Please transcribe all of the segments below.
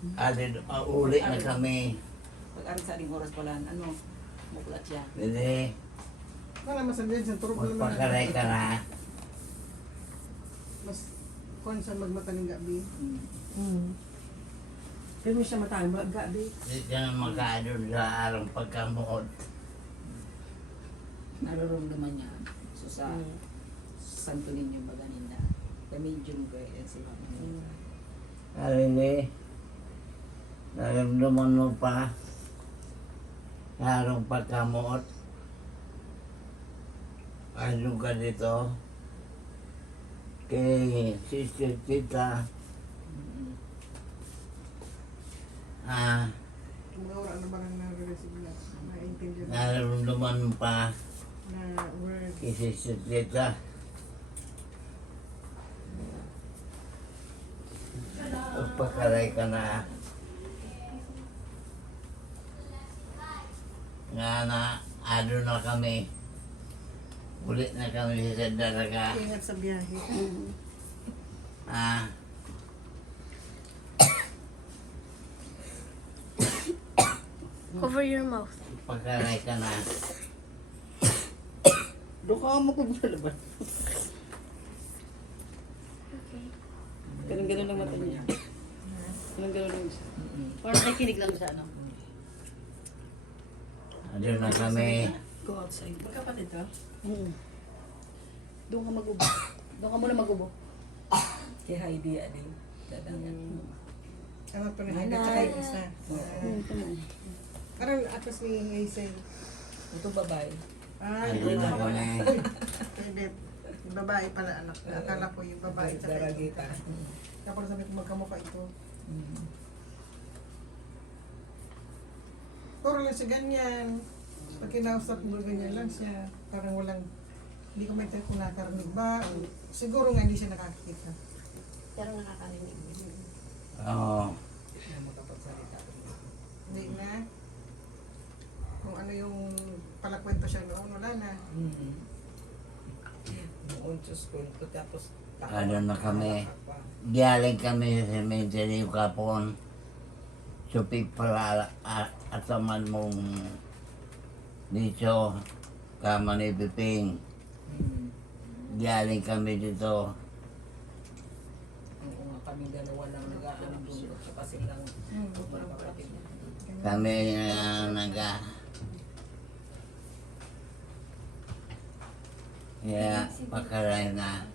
uli na kami. Pag-aring sa aling oras pala, ano, muklat siya. Hindi, Wala masabihin sa turok naman. magpakaray ka na. Mas kung sa magmataling gabi. Pero mo siya matang gabi. Hindi ka na makaadon sa arang pagkamuot. Nararamdaman niya. So sa Santo Niño Baganinda, the medium ko yan sila. Hindi, naramdaman mo pa sa arang pagkamuot. Ano ka dito? Kay Sister Tita. Mga oras na ba nang nare-receive na? Naintindihan Nararamdaman mo pa na word. kay Sister Tita. Pagpakaray ka na. Nga na, ano na kami. Ulit na kami sa daraga. Ingat sa biyahe. Ah, Cover your mouth. pagkaray ka na. Doon ka mo kung laban. Okay. Ganun-ganun lang mata niya. Ganun-ganun lang siya. Parang nakikinig lang siya, no? Ano na kami. Go outside. Magkapatid ka? Doon ka mag-ubo. Doon ka muna mag-ubo. Kay Heidi, aling dadangan. Ano to na hanggang sa kayo isa. Parang atas ni Hazel. Ito babae. Ay, Ano na kami. Hindi. Yung babae pala anak. Akala ko yung babae. Tsaka Daragita. Tapos sabi ko magkamukha ito. Puro lang siya ganyan. Pag kinausap mo ganyan lang siya. Parang walang, hindi ko maintindihan kung nakarinig ba. Siguro nga hindi siya nakakita. Pero nakakarinig. Oo. Na makapagsalita. Hindi na. Kung ano yung palakwento siya noon, wala na. Noon sa school ko, tapos Ano na kami. Galing kami sa cemetery kapon. Supi pala at saman mong dito kama ni Piping. Galing kami dito. Oo nga, kami dalawa lang nag-aanong doon. Tsaka silang mga kapatid niya. Kami naga. Kaya pakaray na.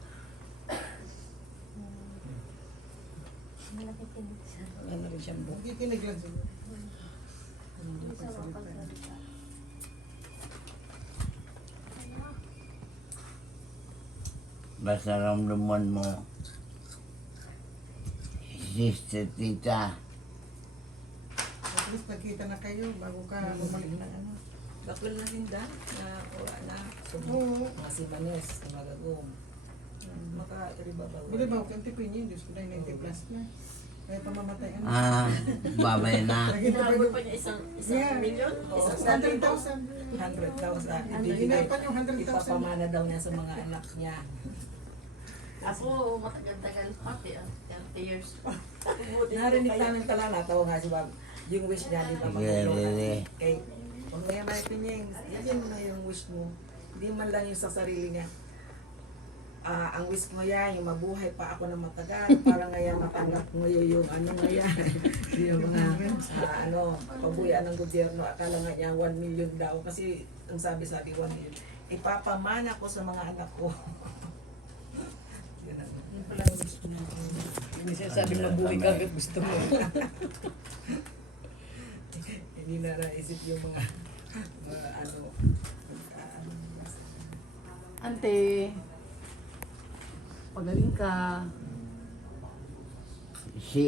Nakikinig siya. Ano rin siyang buhok. Nakikinig lang siya. Hindi siya makapagsalita. Basta ramdaman mo. Sister Tita. At least nagkita na kayo bago ka bumalik na ano. Bakal na rin da, na wala na. Oo. Mga si Manes, mga gagawin. Maka-iriba ba? Bili ba ako kang tipin yun? Diyos ko na 90 plus na. Kaya pamamatay ano. Babay na. Lagi na pa Inabot yung pa niya isang Yeah. milyon? Oo. Isang 100,000. 100,000. Hinapan yung 100,000. Ipapamana daw niya sa mga anak niya. Ako, matagal-tagal pati 30 years. Narinig namin pala, natawa nga si Bob. Yung wish niya, di ba? Really? Kay, kung may natin niya, yan mo na yung wish mo. Hindi man lang yung sa sarili niya. Ang wish ko yan, yung mabuhay pa ako na matagal, para ngayon matanggap mo yung ano ngayon. Yung mga, pabuyan ng gobyerno, akala nga niya 1 million daw. Kasi ang sabi-sabi 1 million. Ipapamana ko sa mga anak ko. Yun ang Pala ang gusto niya. Hindi siya sabi mabuhay ka agad gusto mo. hindi na naisip yung mga ano. Ante, pagaling ka. Si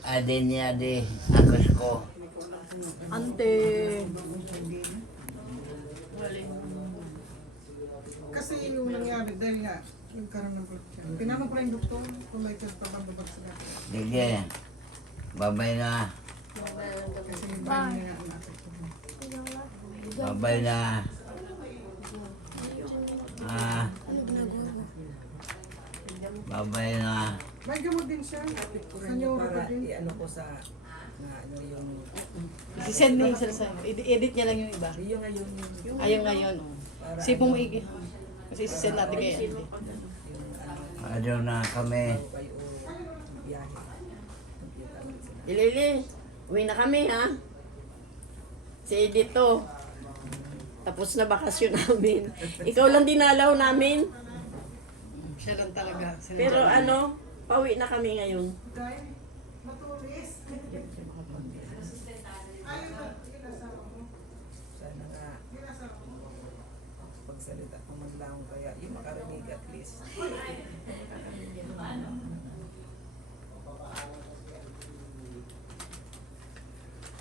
Ade ni Ade, akos ko. Ante. Kasi yung nangyari dahil nga nagkaroon ng blood siya. Tinanong ko lang yung doktor kung may test pa bang babagsak ako. Sige, babay na. Kasi yung brain niya ang apektuhan. Babay na. Babay na. May gamot din siya. Kapit ko Sa rin niya neuro para din. i-ano ko sa na ano yung I-send na yung sa edit niya lang yung iba. yung ngayon yung Ayaw ngayon. Oh. para Kasi pumuigi. Kasi i-send natin kaya. yung ano Ano na kami. kayo biyahe. Nakita mo sila. Ilili, uwi na kami ha. Si Edith to. Tapos na bakasyon namin. Ikaw lang dinalaw namin. Siya lang talaga. Pero ano, pauwi na kami ngayon. Dahil matulis. Sana nga pagsalita ko man lang kaya yung makarinig at least.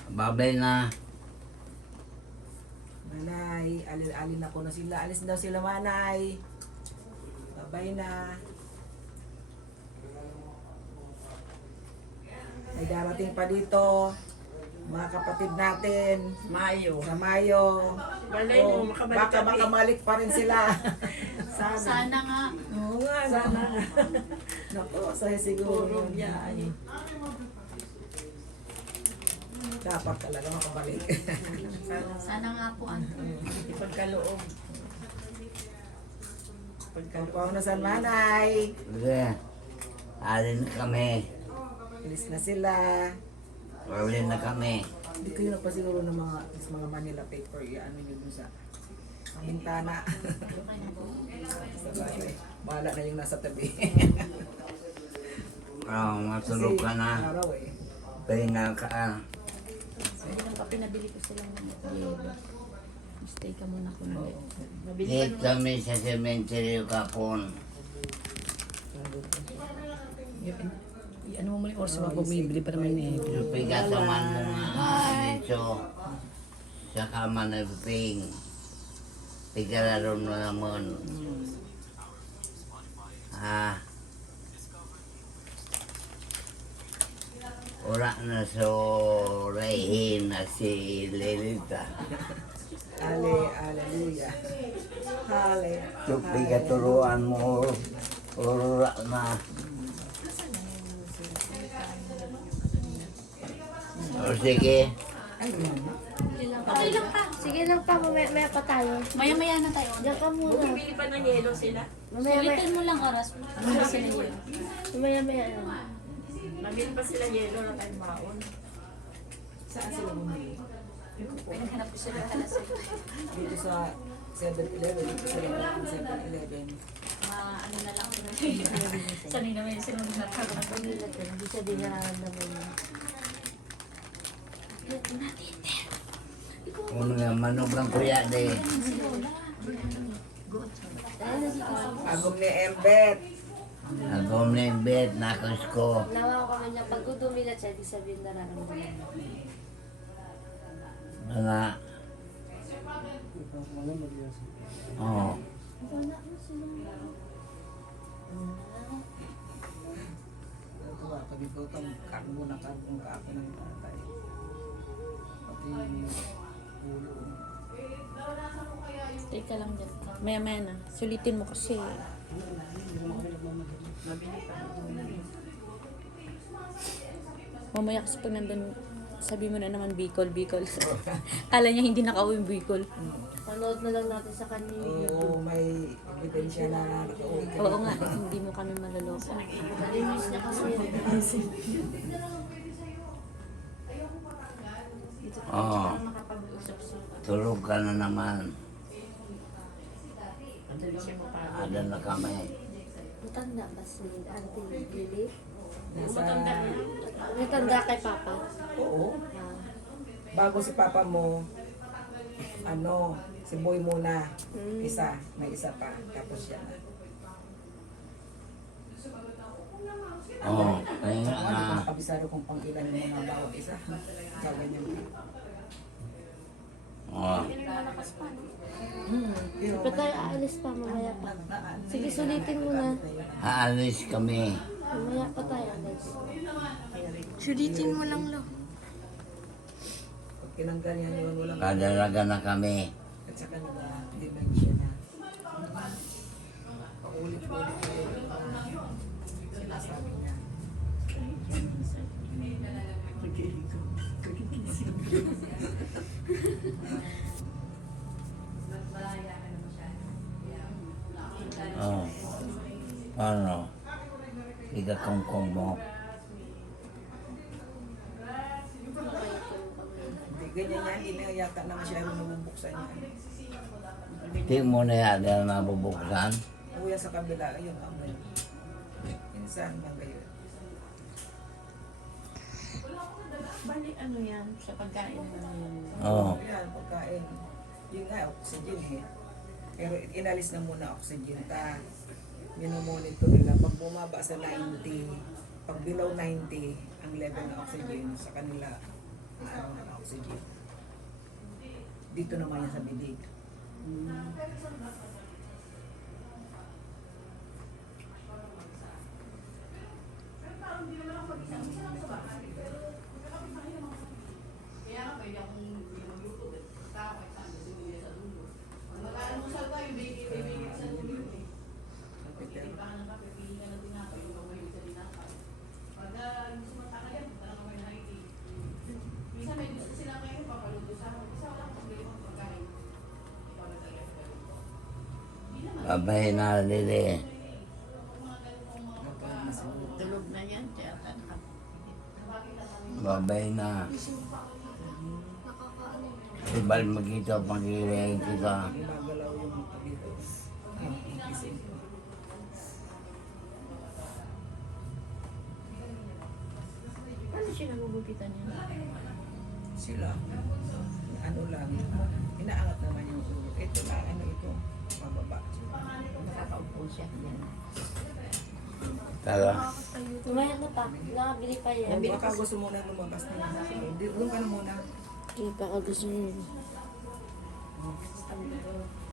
Babay na. Manay, alin ako na sila. Alis daw sila manay. Babay na. May darating pa dito. Mga kapatid natin. Mayo. Sa Mayo. Balay Oh, mo, makabalik baka kami. makabalik pa rin sila. Sana. Sana nga. Oo nga, sana. Naku, saya siguro. Puro biyahe. Dapat talaga makabalik. Sana nga po ano. Ipagkaloob. Pagkapaw na sa manay. Sige. Alin na kami. Alis na sila. Alin na kami. Hindi kayo nagpasiguro ng mga Manila paper. Ano yun dun sa bintana. Sa bahay. Bahala na yung nasa tabi. Matulog ka na. Araw eh. Pahinga ka. Hindi lang pa pinabili ko silang yelo. Stay ka muna ko na. Dito kami sa cemetery kapon. Ano mo muli oras ba bumibili pa naman eh. Supigataman mo nga dito. Sa kama na ping. Tigalaron mo naman. Ora na so rehin na si Lelita. Hallelujah. Hallelujah. Supigaturuan mo. Ora na. O sige. Ay, mama. Okay lang pa. Sige lang pa, mamaya pa tayo. Maya-maya na tayo. Diyan ka muna. Bumibili pa ng yelo sila. Mamaya Sulitin mo lang oras. Ano sila yun? Mamaya. Nabili pa sila yelo na tayo baon. Saan sila bumili? Pinahanap ko sila kalasay. Dito sa 7-Eleven. Dito sila sa 7-Eleven. Ano na lang sila. Sanay naman yung sila nagkakaroon. Hindi siya din nararamdaman mo. Ano nga manok lang kuya de. Agom ni Embet. Agom na yung bed, nakos ko. Nawa ko kanya, pag gudumilat siya, di sabihin nararamdaman mo. Mga... Oo. Natuwa ka dito. Kamo muna kung kaako ng tatay. Pati ulo. Stay ka lang dyan. Maya-maya na. Sulitin mo kasi. Mamaya kasi pag nandun, sabi mo na naman Bicol. Kala niya hindi nakauwi yung Bicol. Panood na lang natin sa kanya yung Oo, YouTube. may ebidensya na nakauwi ka. Oo nga, hindi mo kami maloloko. Nalimis niya kasi yun. Oo. Tulog ka na naman. Ada na kami. Matanda ba si Auntie Lily? Nasa, Matanda kay Papa. oo. Ah, Bago si papa mo, ano, si Boy muna. Isa, may isa pa. Tapos siya na. Oo. Kaya Saka hindi ko nga. nakabisado kung pang ilan mo na bawat isa. Gaganyan ka. Oo. Pero ba't tayo aalis pa? Mamaya pa. Sige, sulitin mo na. Aalis kami. Mamaya pa tayo alis. Sulitin mo lang lo. pag tinanggal yan yun, walang Kadalaga na kami. at saka dementia na. Paulit-ulit na yun. Sinasabi niya. Oh. Ano? Iga-kongkong mo. Hindi, ganyan yan, hindi na yata na masyadong nabubuksan yan. Di mo na yan nabubuksan. Kuya sa kabila, ayun, amoy. Minsan, mga yun. Bali, ano yan? Sa pagkain mo. Oo. Yan, pagkain. Yun nga, oxygen eh. Pero inalis na muna oxygen ta. Minomonitor nila. Pag bumaba sa 90, pag below 90, ang level ng oxygen sa kanila, ano ng oxygen. Dito naman yan sa bibig. Babay na lili. Tulog na yan. Tiyata na. Babay na. Ibal magkita pagkirain kita. Gumagalaw yung dito. Yung ikising. Paano siya nagugupitan niya? Sila. Ano lang. Inaangat naman yung ulo. Ito lang, ano ito. Mababa. Nakakaupo siya. Yan. Tala. Mamaya na pa. Nakabili pa yan. Baka gusto mo na lumabas na. Doon ka na muna. Hindi pa ako gusto nyo.